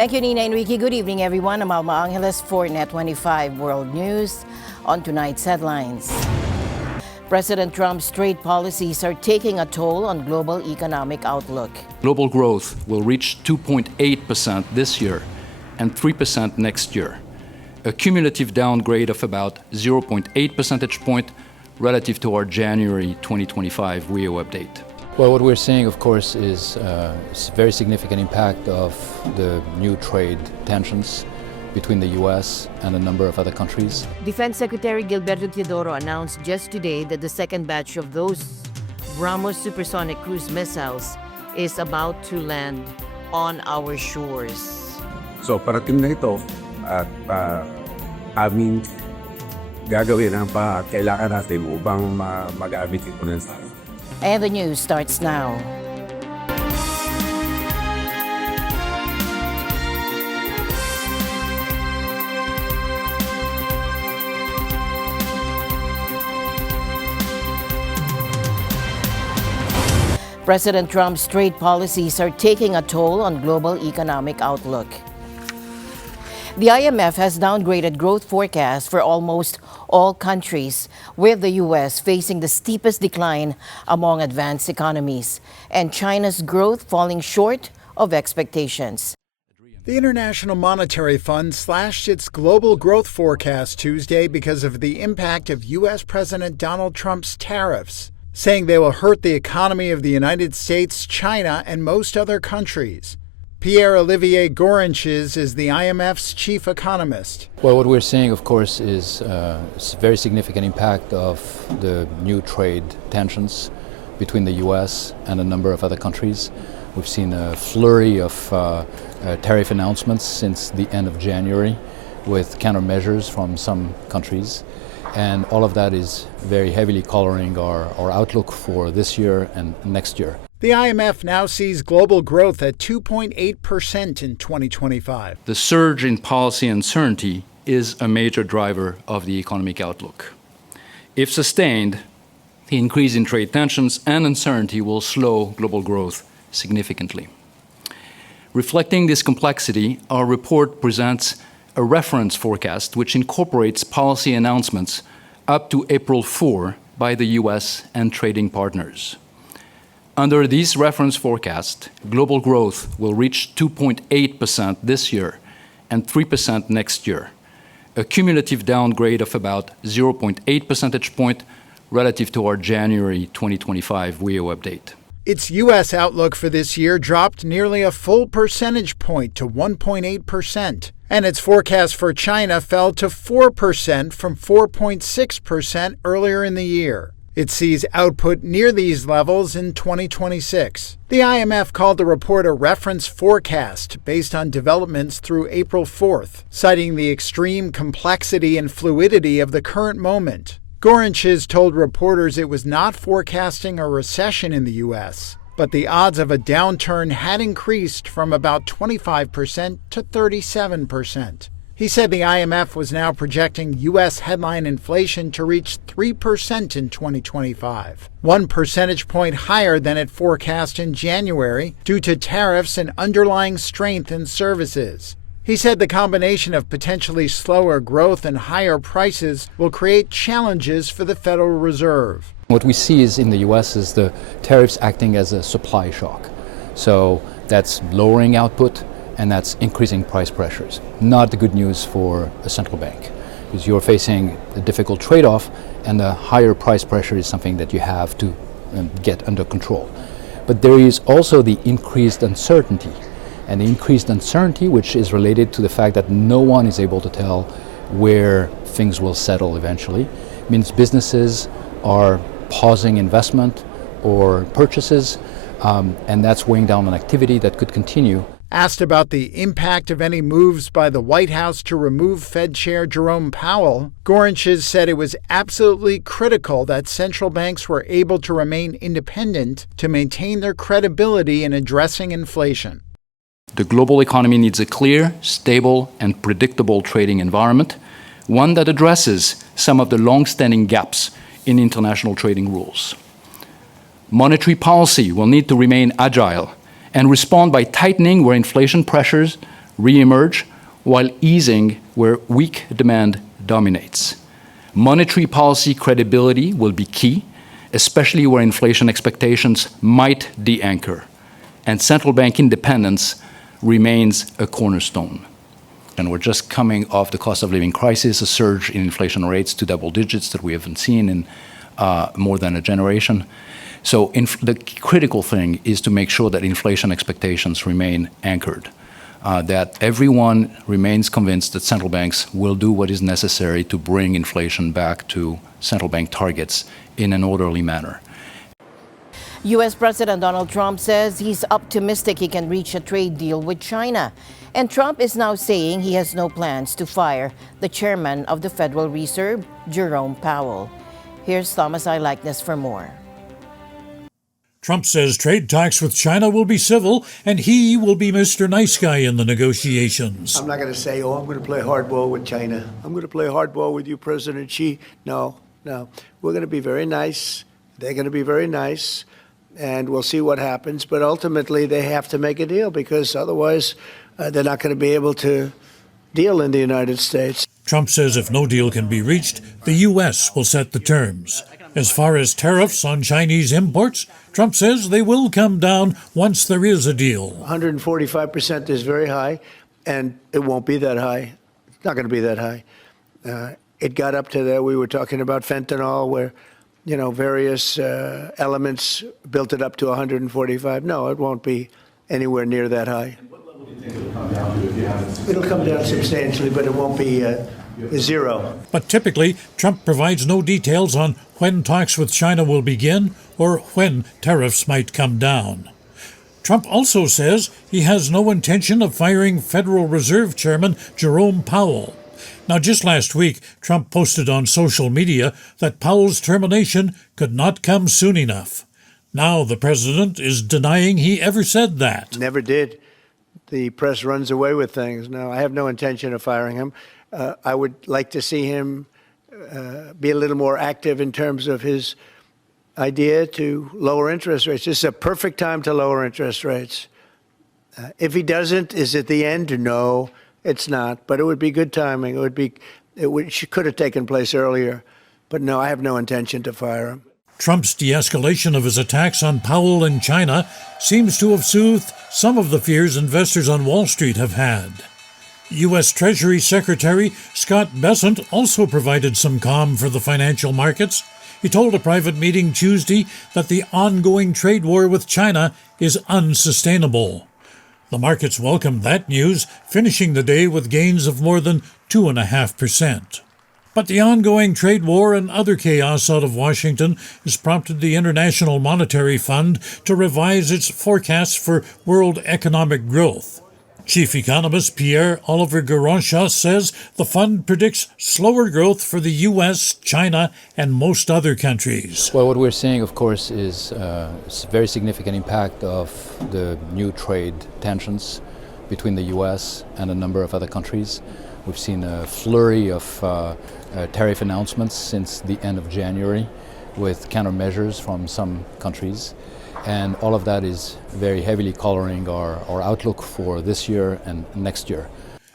Thank you, Nina and Ricky. Good evening, everyone. I'm Alma Angeles for NET25 World News. On tonight's headlines. President Trump's trade policies are taking a toll on global economic outlook. Global growth will reach 2.8% this year and 3% next year, a cumulative downgrade of about 0.8 percentage point relative to our January 2025 Rio update. Well, what we're seeing, of course, is a very significant impact of the new trade tensions between the U.S. and a number of other countries. Defense Secretary Gilberto Teodoro announced just today that the second batch of those Brahmos supersonic cruise missiles is about to land on our shores. So parating na ito at aming gagawin ang kailangan natin upang mag-amit ito ng sa. And the news starts now. President Trump's trade policies are taking a toll on global economic outlook. The IMF has downgraded growth forecasts for almost all countries, with the U.S. facing the steepest decline among advanced economies, and China's growth falling short of expectations. The International Monetary Fund slashed its global growth forecast Tuesday because of the impact of U.S. President Donald Trump's tariffs, saying they will hurt the economy of the United States, China, and most other countries. Pierre-Olivier Gorinches is the IMF's chief economist. Well, what we're seeing, of course, is a very significant impact of the new trade tensions between the U.S. and a number of other countries. We've seen a flurry of tariff announcements since the end of January, with countermeasures from some countries. And all of that is very heavily coloring our outlook for this year and next year. The IMF now sees global growth at 2.8% in 2025. The surge in policy uncertainty is a major driver of the economic outlook. If sustained, the increase in trade tensions and uncertainty will slow global growth significantly. Reflecting this complexity, our report presents a reference forecast which incorporates policy announcements up to April 4 by the U.S. and trading partners. Under this reference forecast, global growth will reach 2.8% this year and 3% next year, a cumulative downgrade of about 0.8 percentage point relative to our January 2025 Rio update. Its U.S. outlook for this year dropped nearly a full percentage point to 1.8%, and its forecast for China fell to 4% from 4.6% earlier in the year. It sees output near these levels in 2026. The IMF called the report a reference forecast based on developments through April 4th, citing the extreme complexity and fluidity of the current moment. Gorinches told reporters it was not forecasting a recession in the U.S., but the odds of a downturn had increased from about 25% to 37%. He said the IMF was now projecting U.S. headline inflation to reach 3% in 2025, 1 percentage point higher than it forecast in January due to tariffs and underlying strength in services. He said the combination of potentially slower growth and higher prices will create challenges for the Federal Reserve. What we see is in the U.S. is the tariffs acting as a supply shock. So that's lowering output and that's increasing price pressures. Not the good news for a central bank, because you're facing a difficult trade-off, and the higher price pressure is something that you have to get under control. But there is also the increased uncertainty, and the increased uncertainty, which is related to the fact that no one is able to tell where things will settle eventually, means businesses are pausing investment or purchases, and that's weighing down on activity that could continue. Asked about the impact of any moves by the White House to remove Fed Chair Jerome Powell, Gorinches said it was absolutely critical that central banks were able to remain independent to maintain their credibility in addressing inflation. The global economy needs a clear, stable, and predictable trading environment, one that addresses some of the long-standing gaps in international trading rules. Monetary policy will need to remain agile and respond by tightening where inflation pressures re-emerge while easing where weak demand dominates. Monetary policy credibility will be key, especially where inflation expectations might de-anchor, and central bank independence remains a cornerstone. And we're just coming off the cost of living crisis, a surge in inflation rates to double digits that we haven't seen in more than a generation. So the critical thing is to make sure that inflation expectations remain anchored, that everyone remains convinced that central banks will do what is necessary to bring inflation back to central bank targets in an orderly manner. U.S. President Donald Trump says he's optimistic he can reach a trade deal with China. And Trump is now saying he has no plans to fire the chairman of the Federal Reserve, Jerome Powell. Here's Thomas I. Likeness for more. Trump says trade talks with China will be civil and he will be Mr. Nice Guy in the negotiations. I'm not going to say, I'm going to play hardball with China. I'm going to play hardball with you, President Xi. No. We're going to be very nice. They're going to be very nice. And we'll see what happens. But ultimately, they have to make a deal because otherwise they're not going to be able to deal in the United States. Trump says if no deal can be reached, the U.S. will set the terms. As far as tariffs on Chinese imports, Trump says they will come down once there is a deal. 145% is very high, and it won't be that high. It's not going to be that high. It got up to there. We were talking about fentanyl, where various elements built it up to 145. No, it won't be anywhere near that high. What level do you think it'll come down to if you haven't? It'll come down substantially, but it won't be zero. But typically, Trump provides no details on when talks with China will begin or when tariffs might come down. Trump also says he has no intention of firing Federal Reserve Chairman Jerome Powell. Now, just last week, Trump posted on social media that Powell's termination could not come soon enough. Now the president is denying he ever said that. Never did. The press runs away with things. No, I have no intention of firing him. I would like to see him be a little more active in terms of his idea to lower interest rates. This is a perfect time to lower interest rates. If he doesn't, is it the end? No. It's not, but it would be good timing. It could have taken place earlier, but no, I have no intention to fire him. Trump's de-escalation of his attacks on Powell and China seems to have soothed some of the fears investors on Wall Street have had. U.S. Treasury Secretary Scott Bessent also provided some calm for the financial markets. He told a private meeting Tuesday that the ongoing trade war with China is unsustainable. The markets welcomed that news, finishing the day with gains of more than 2.5%. But the ongoing trade war and other chaos out of Washington has prompted the International Monetary Fund to revise its forecasts for world economic growth. Chief economist Pierre-Olivier Gouroncha says the fund predicts slower growth for the U.S., China, and most other countries. Well, what we're seeing, of course, is a very significant impact of the new trade tensions between the U.S. and a number of other countries. We've seen a flurry of tariff announcements since the end of January with countermeasures from some countries. And all of that is very heavily coloring our outlook for this year and next year.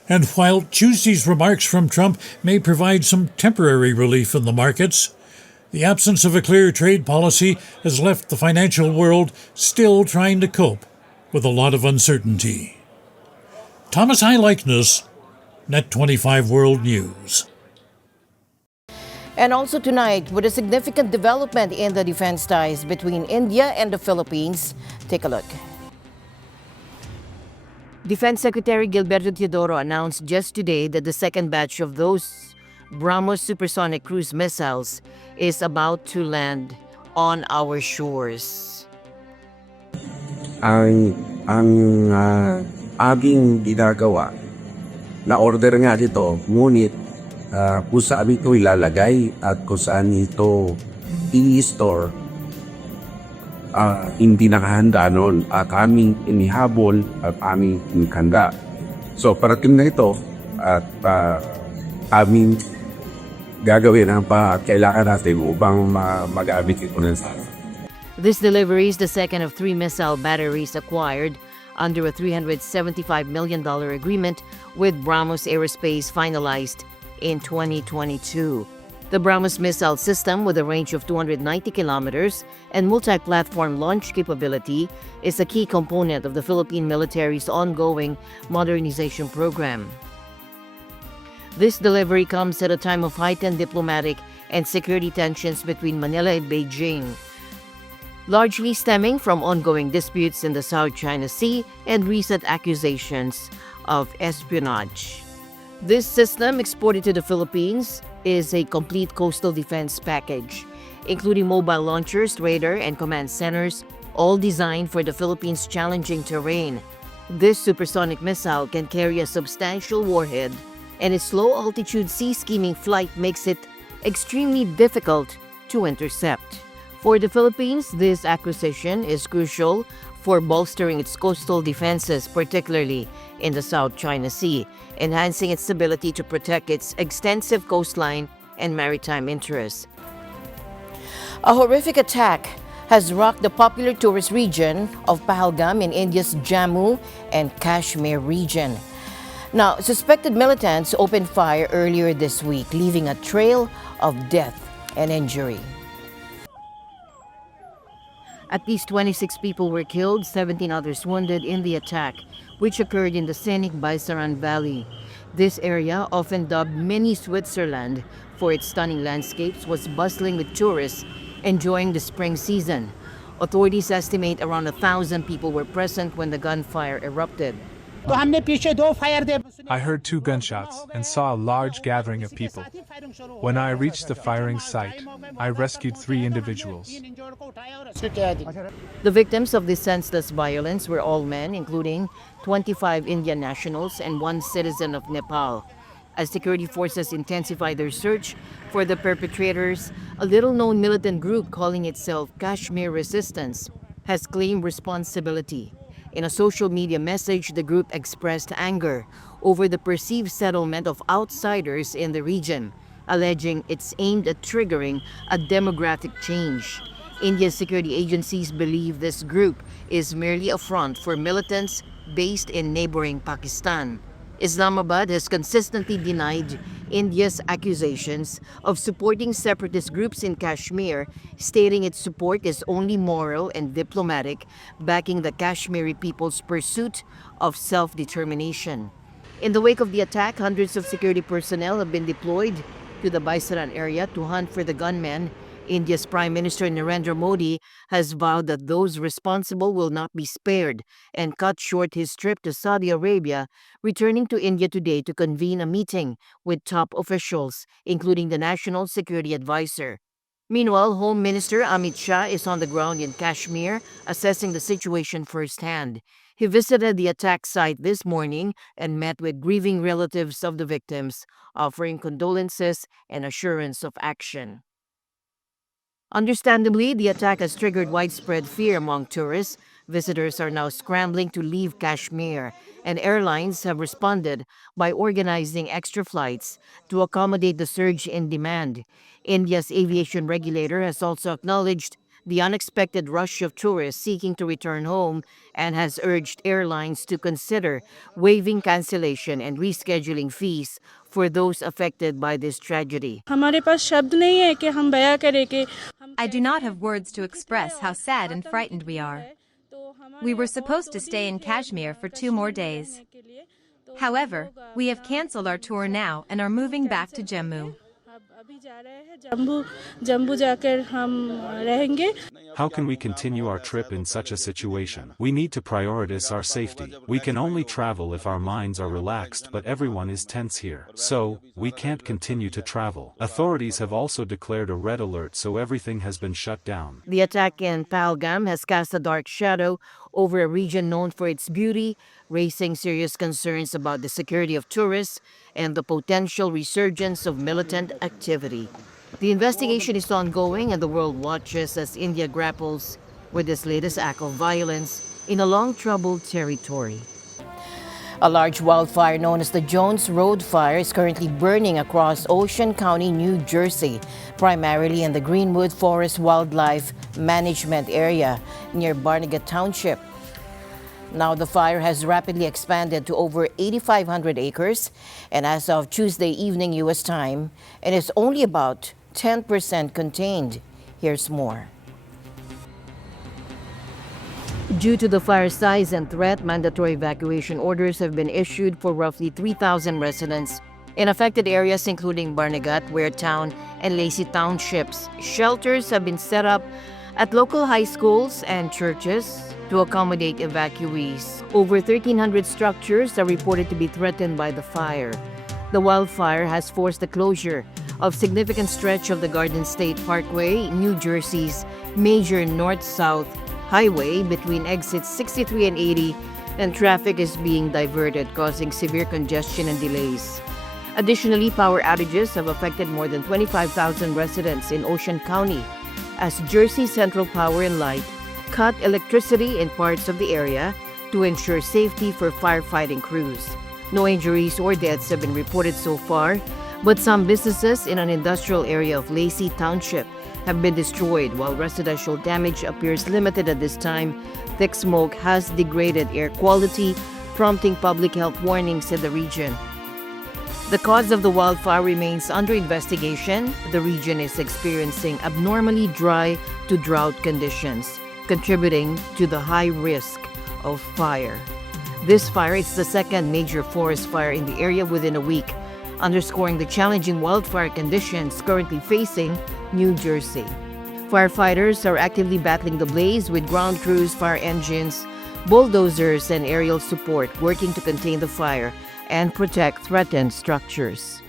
And while Tuesday's remarks from Trump may provide some temporary relief in the markets, the absence of a clear trade policy has left the financial world still trying to cope with a lot of uncertainty. Thomas I. Likeness, NET25 World News. And also tonight, with a significant development in the defense ties between India and the Philippines. Take a look. Defense Secretary Gilberto Teodoro announced just today that the second batch of those Brahmos supersonic cruise missiles is about to land on our shores. Ang aking ginagawa, na-order nga dito, ngunit kung saan ito ilalagay at kung saan ito i-store, hindi nakahanda noon at aming inihabol at aming inikanda. So parating na ito at aming gagawin ang kailangan natin upang magamit ito ng sana. This delivery is the second of 3 missile batteries acquired under a $375 million agreement with Brahmos Aerospace finalized in 2022. The Brahmos missile system, with a range of 290 kilometers and multi-platform launch capability, is a key component of the Philippine military's ongoing modernization program. This delivery comes at a time of heightened diplomatic and security tensions between Manila and Beijing, largely stemming from ongoing disputes in the South China Sea and recent accusations of espionage. This system, exported to the Philippines, is a complete coastal defense package, including mobile launchers, radar, and command centers, all designed for the Philippines' challenging terrain. This supersonic missile can carry a substantial warhead, and its low-altitude sea-skimming flight makes it extremely difficult to intercept. For the Philippines, this acquisition is crucial for bolstering its coastal defenses, particularly in the South China Sea, enhancing its ability to protect its extensive coastline and maritime interests. A horrific attack has rocked the popular tourist region of Pahalgam in India's Jammu and Kashmir region. Now, suspected militants opened fire earlier this week, leaving a trail of death and injury. At least 26 people were killed, 17 others wounded in the attack, which occurred in the scenic Baisaran Valley. This area, often dubbed Mini Switzerland for its stunning landscapes, was bustling with tourists enjoying the spring season. Authorities estimate around 1,000 people were present when the gunfire erupted. I heard 2 gunshots and saw a large gathering of people. When I reached the firing site, I rescued 3 individuals. The victims of this senseless violence were all men, including 25 Indian nationals and 1 citizen of Nepal. As security forces intensify their search for the perpetrators, a little-known militant group calling itself Kashmir Resistance has claimed responsibility. In a social media message, the group expressed anger over the perceived settlement of outsiders in the region, alleging it's aimed at triggering a demographic change. India's security agencies believe this group is merely a front for militants based in neighboring Pakistan. Islamabad has consistently denied India's accusations of supporting separatist groups in Kashmir, stating its support is only moral and diplomatic, backing the Kashmiri people's pursuit of self-determination. In the wake of the attack, hundreds of security personnel have been deployed to the Baisaran area to hunt for the gunmen. India's Prime Minister Narendra Modi has vowed that those responsible will not be spared and cut short his trip to Saudi Arabia, returning to India today to convene a meeting with top officials, including the National Security Advisor. Meanwhile, Home Minister Amit Shah is on the ground in Kashmir, assessing the situation firsthand. He visited the attack site this morning and met with grieving relatives of the victims, offering condolences and assurance of action. Understandably, the attack has triggered widespread fear among tourists. Visitors are now scrambling to leave Kashmir, and airlines have responded by organizing extra flights to accommodate the surge in demand. India's aviation regulator has also acknowledged the unexpected rush of tourists seeking to return home and has urged airlines to consider waiving cancellation and rescheduling fees for those affected by this tragedy. I do not have words to express how sad and frightened we are. We were supposed to stay in Kashmir for 2 more days. However, we have canceled our tour now and are moving back to Jammu. How can we continue our trip in such a situation? We need to prioritize our safety. We can only travel if our minds are relaxed, but everyone is tense here. So, we can't continue to travel. Authorities have also declared a red alert, so everything has been shut down. The attack in Pahalgam has cast a dark shadow over a region known for its beauty, raising serious concerns about the security of tourists and the potential resurgence of militant activity. The investigation is ongoing and the world watches as India grapples with this latest act of violence in a long-troubled territory. A large wildfire known as the Jones Road Fire is currently burning across Ocean County, New Jersey, primarily in the Greenwood Forest Wildlife Management Area near Barnegat Township. Now the fire has rapidly expanded to over 8,500 acres, and as of Tuesday evening U.S. time, it is only about 10% contained. Here's more. Due to the fire size and threat, mandatory evacuation orders have been issued for roughly 3,000 residents in affected areas including Barnegat, Ware Town, and Lacey Townships. Shelters have been set up at local high schools and churches to accommodate evacuees. Over 1,300 structures are reported to be threatened by the fire. The wildfire has forced the closure of significant stretch of the Garden State Parkway, New Jersey's major north-south highway between exits 63 and 80, and traffic is being diverted, causing severe congestion and delays. Additionally, power outages have affected more than 25,000 residents in Ocean County as Jersey Central Power and Light cut electricity in parts of the area to ensure safety for firefighting crews. No injuries or deaths have been reported so far, but some businesses in an industrial area of Lacey Township have been destroyed, while residential damage appears limited at this time. Thick smoke has degraded air quality, prompting public health warnings in the region. The cause of the wildfire remains under investigation. The region is experiencing abnormally dry to drought conditions, contributing to the high risk of fire. This fire is the second major forest fire in the area within a week, underscoring the challenging wildfire conditions currently facing New Jersey. Firefighters are actively battling the blaze with ground crews, fire engines, bulldozers, and aerial support working to contain the fire and protect threatened structures.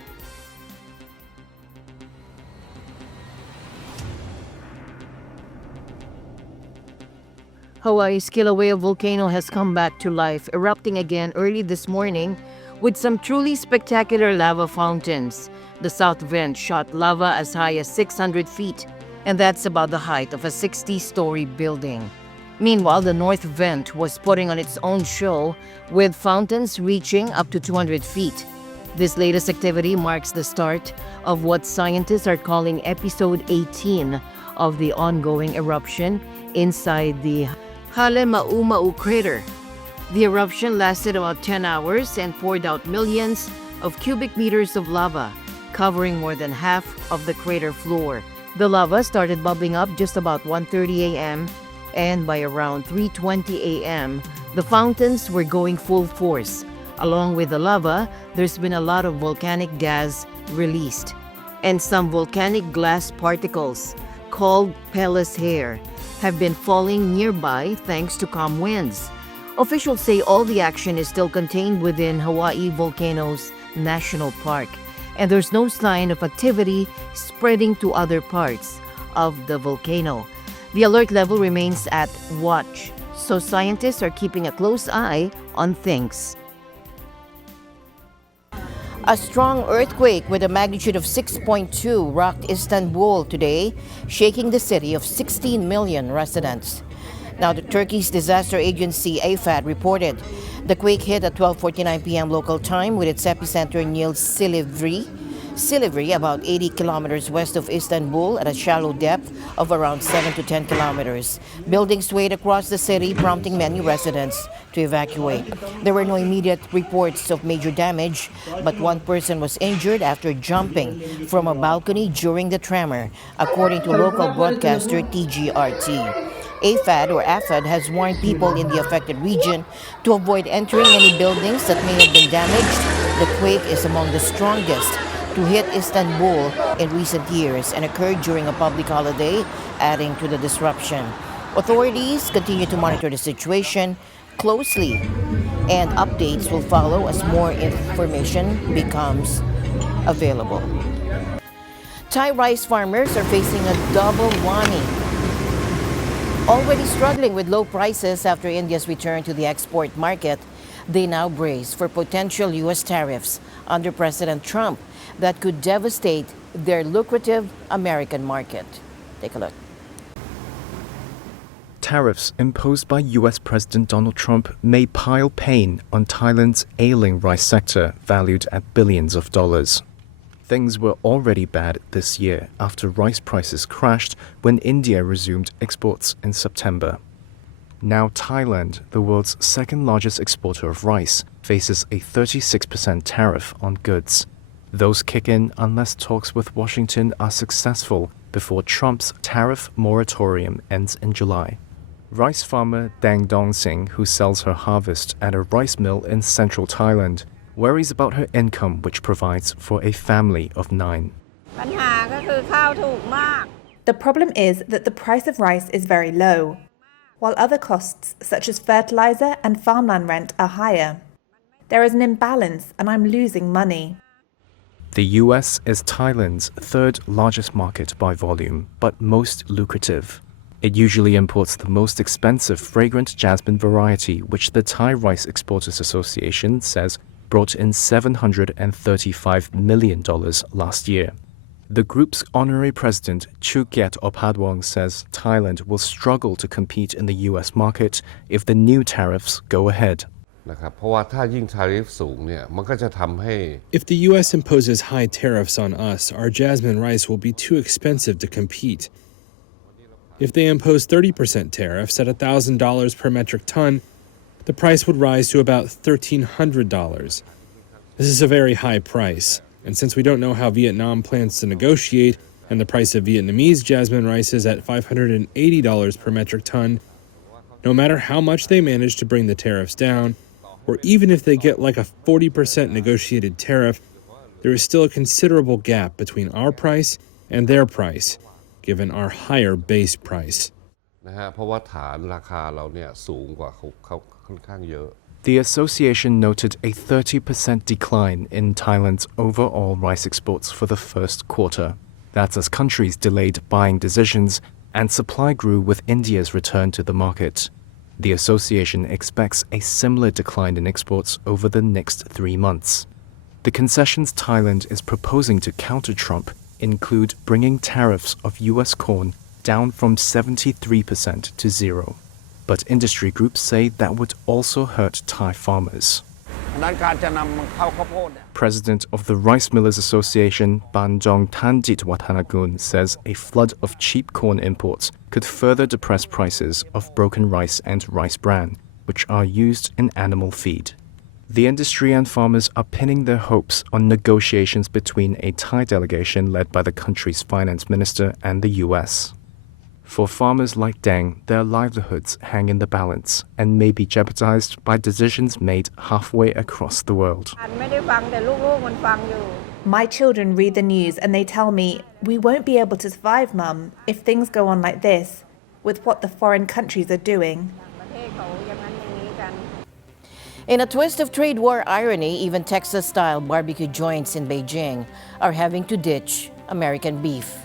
Hawaii's Kilauea volcano has come back to life, erupting again early this morning with some truly spectacular lava fountains. The south vent shot lava as high as 600 feet, and that's about the height of a 60-story building. Meanwhile, the north vent was putting on its own show, with fountains reaching up to 200 feet. This latest activity marks the start of what scientists are calling episode 18 of the ongoing eruption inside the Halemaumau crater. The eruption lasted about 10 hours and poured out millions of cubic meters of lava, covering more than half of the crater floor. The lava started bubbling up just about 1:30 a.m., and by around 3:20 a.m., the fountains were going full force. Along with the lava, there's been a lot of volcanic gas released, and some volcanic glass particles, called Pellus hair, have been falling nearby thanks to calm winds. Officials say all the action is still contained within Hawaii Volcanoes National Park, and there's no sign of activity spreading to other parts of the volcano. The alert level remains at watch, so scientists are keeping a close eye on things. A strong earthquake with a magnitude of 6.2 rocked Istanbul today, shaking the city of 16 million residents. Now, the Turkey's disaster agency AFAD reported the quake hit at 12:49 p.m. local time with its epicenter near Silivri, about 80 kilometers west of Istanbul at a shallow depth of around 7 to 10 kilometers. Buildings swayed across the city, prompting many residents to evacuate. There were no immediate reports of major damage, but one person was injured after jumping from a balcony during the tremor, according to local broadcaster TGRT. AFAD has warned people in the affected region to avoid entering any buildings that may have been damaged. The quake is among the strongest to hit Istanbul in recent years and occurred during a public holiday, adding to the disruption. Authorities continue to monitor the situation closely, and updates will follow as more information becomes available. Thai rice farmers are facing a double whammy. Already struggling with low prices after India's return to the export market, they now brace for potential U.S. tariffs under President Trump that could devastate their lucrative American market. Take a look. Tariffs imposed by U.S. President Donald Trump may pile pain on Thailand's ailing rice sector, valued at billions of dollars. Things were already bad this year after rice prices crashed when India resumed exports in September. Now Thailand, the world's second largest exporter of rice, faces a 36% tariff on goods. Those kick in unless talks with Washington are successful before Trump's tariff moratorium ends in July. Rice farmer Dang Dong Singh, who sells her harvest at a rice mill in central Thailand, worries about her income, which provides for a family of 9. The problem is that the price of rice is very low, while other costs such as fertilizer and farmland rent are higher. There is an imbalance and I'm losing money. The US is Thailand's third largest market by volume, but most lucrative. It usually imports the most expensive fragrant jasmine variety, which the Thai Rice Exporters Association says brought in $735 million last year. The group's honorary president, Chukyat Opadwong, says Thailand will struggle to compete in the US market if the new tariffs go ahead. If the U.S. imposes high tariffs on us, our jasmine rice will be too expensive to compete. If they impose 30% tariffs at $1,000 per metric ton, the price would rise to about $1,300. This is a very high price, and since we don't know how Vietnam plans to negotiate, and the price of Vietnamese jasmine rice is at $580 per metric ton, no matter how much they manage to bring the tariffs down, or even if they get like a 40% negotiated tariff, there is still a considerable gap between our price and their price, given our higher base price. The association noted a 30% decline in Thailand's overall rice exports for the first quarter. That's as countries delayed buying decisions and supply grew with India's return to the market. The association expects a similar decline in exports over the next 3 months. The concessions Thailand is proposing to counter Trump include bringing tariffs of U.S. corn down from 73% to 0. But industry groups say that would also hurt Thai farmers. President of the Rice Millers Association, Banjong Tandit Watanagun, says a flood of cheap corn imports could further depress prices of broken rice and rice bran, which are used in animal feed. The industry and farmers are pinning their hopes on negotiations between a Thai delegation led by the country's finance minister and the U.S. For farmers like Deng, their livelihoods hang in the balance and may be jeopardized by decisions made halfway across the world. My children read the news and they tell me, we won't be able to survive, Mum, if things go on like this, with what the foreign countries are doing. In a twist of trade war irony, even Texas-style barbecue joints in Beijing are having to ditch American beef.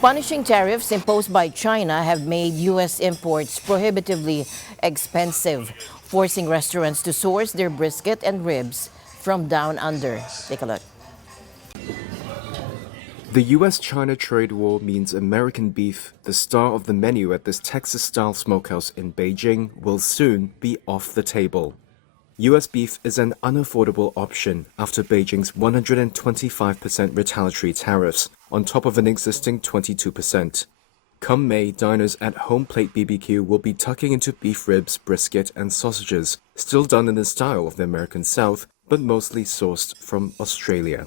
Punishing tariffs imposed by China have made U.S. imports prohibitively expensive, forcing restaurants to source their brisket and ribs from down under. Take a look. The U.S.-China trade war means American beef, the star of the menu at this Texas-style smokehouse in Beijing, will soon be off the table. U.S. beef is an unaffordable option after Beijing's 125% retaliatory tariffs, on top of an existing 22%. Come May, diners at Home Plate BBQ will be tucking into beef ribs, brisket, and sausages, still done in the style of the American South, but mostly sourced from Australia.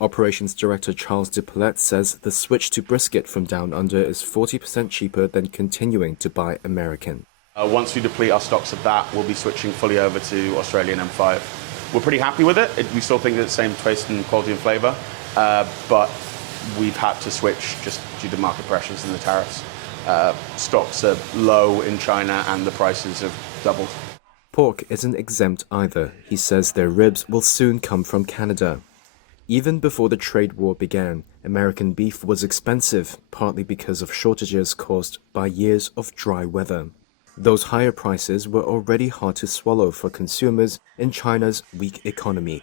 Operations Director Charles DePaulette says the switch to brisket from down under is 40% cheaper than continuing to buy American. Once we deplete our stocks of that, we'll be switching fully over to Australian M5. We're pretty happy with it. We still think it's the same taste and quality and flavour, but we've had to switch just due to market pressures and the tariffs. Stocks are low in China and the prices have doubled. Pork isn't exempt either. He says their ribs will soon come from Canada. Even before the trade war began, American beef was expensive, partly because of shortages caused by years of dry weather. Those higher prices were already hard to swallow for consumers in China's weak economy.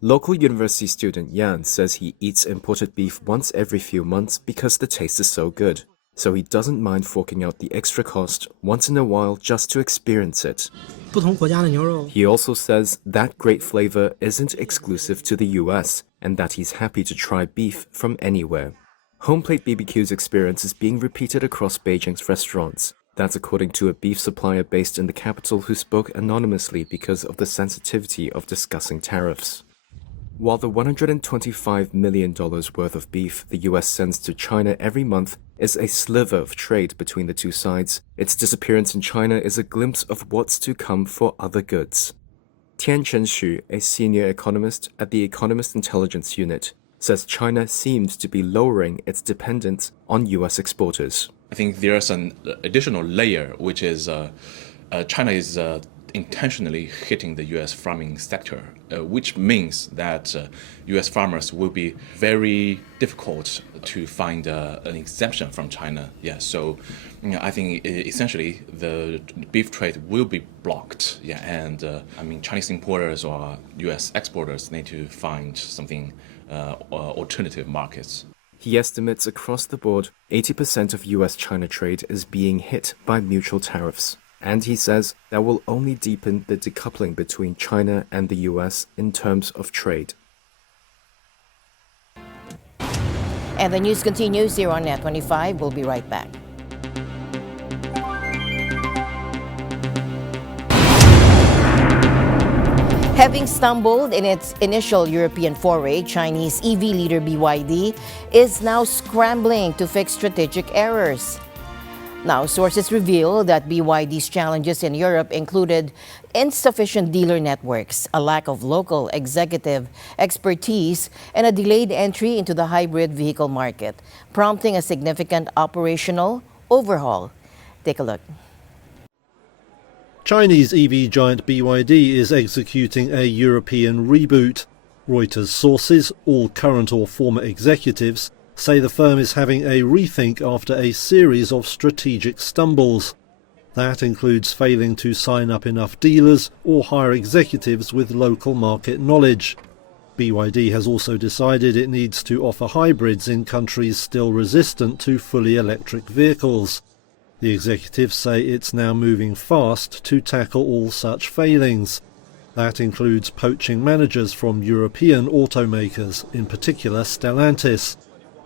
Local university student Yan says he eats imported beef once every few months because the taste is so good, so he doesn't mind forking out the extra cost once in a while just to experience it. He also says that great flavor isn't exclusive to the US and that he's happy to try beef from anywhere. Home Plate BBQ's experience is being repeated across Beijing's restaurants. That's according to a beef supplier based in the capital who spoke anonymously because of the sensitivity of discussing tariffs. While the $125 million worth of beef the US sends to China every month is a sliver of trade between the two sides, its disappearance in China is a glimpse of what's to come for other goods. Tian Chenshu, a senior economist at the Economist Intelligence Unit, says China seems to be lowering its dependence on US exporters. I think there's an additional layer, which is China is intentionally hitting the U.S. farming sector, which means that U.S. farmers will be very difficult to find an exemption from China. Yeah, so I think essentially the beef trade will be blocked. Yeah, and Chinese importers or U.S. exporters need to find something alternative markets. He estimates across the board, 80% of US-China trade is being hit by mutual tariffs. And he says that will only deepen the decoupling between China and the US in terms of trade. And the news continues here on NET25. We'll be right back. Having stumbled in its initial European foray, Chinese EV leader BYD is now scrambling to fix strategic errors. Now, sources reveal that BYD's challenges in Europe included insufficient dealer networks, a lack of local executive expertise, and a delayed entry into the hybrid vehicle market, prompting a significant operational overhaul. Take a look. Chinese EV giant BYD is executing a European reboot. Reuters sources, all current or former executives, say the firm is having a rethink after a series of strategic stumbles. That includes failing to sign up enough dealers or hire executives with local market knowledge. BYD has also decided it needs to offer hybrids in countries still resistant to fully electric vehicles. The executives say it's now moving fast to tackle all such failings. That includes poaching managers from European automakers, in particular Stellantis.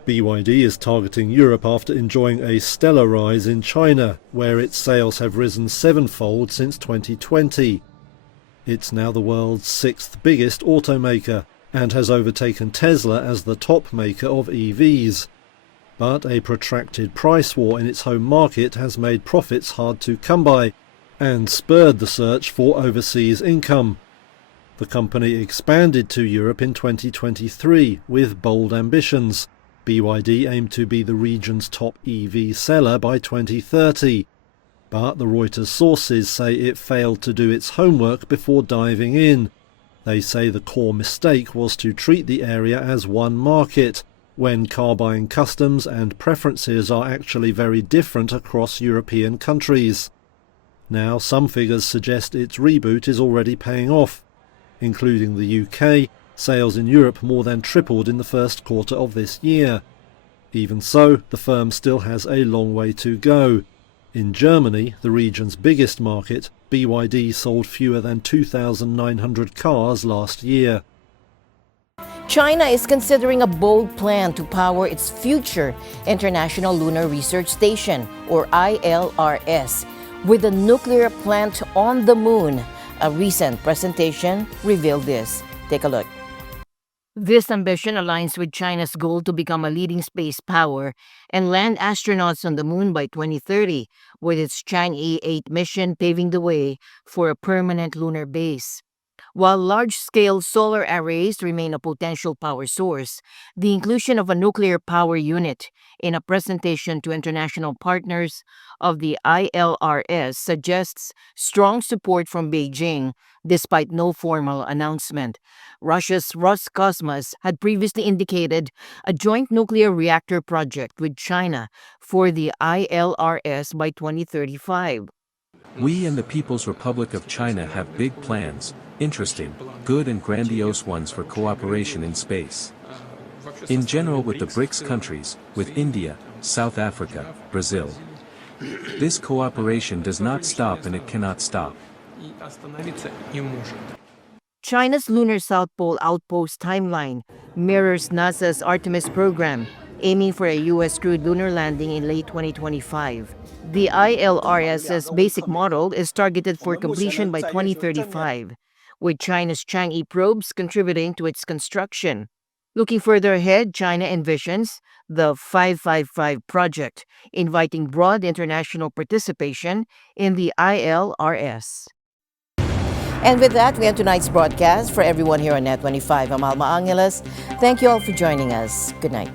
BYD is targeting Europe after enjoying a stellar rise in China, where its sales have risen sevenfold since 2020. It's now the world's sixth biggest automaker and has overtaken Tesla as the top maker of EVs. But a protracted price war in its home market has made profits hard to come by and spurred the search for overseas income. The company expanded to Europe in 2023 with bold ambitions. BYD aimed to be the region's top EV seller by 2030. But the Reuters sources say it failed to do its homework before diving in. They say the core mistake was to treat the area as one market, when car buying customs and preferences are actually very different across European countries. Now, some figures suggest its reboot is already paying off. Including the UK, sales in Europe more than tripled in the first quarter of this year. Even so, the firm still has a long way to go. In Germany, the region's biggest market, BYD sold fewer than 2,900 cars last year. China is considering a bold plan to power its future International Lunar Research Station, or ILRS, with a nuclear plant on the moon. A recent presentation revealed this. Take a look. This ambition aligns with China's goal to become a leading space power and land astronauts on the moon by 2030, with its Chang'e 8 mission paving the way for a permanent lunar base. While large-scale solar arrays remain a potential power source, the inclusion of a nuclear power unit in a presentation to international partners of the ILRS suggests strong support from Beijing, despite no formal announcement. Russia's Roscosmos had previously indicated a joint nuclear reactor project with China for the ILRS by 2035. We and the People's Republic of China have big plans, interesting, good and grandiose ones for cooperation in space. In general with the BRICS countries, with India, South Africa, Brazil. This cooperation does not stop and it cannot stop. China's Lunar South Pole Outpost timeline mirrors NASA's Artemis program, aiming for a U.S. crewed lunar landing in late 2025. The ILRS's basic model is targeted for completion by 2035, with China's Chang'e probes contributing to its construction. Looking further ahead, China envisions the 555 project, inviting broad international participation in the ILRS. And with that, we end tonight's broadcast. For everyone here on NET25, I'm Alma Angeles. Thank you all for joining us. Good night.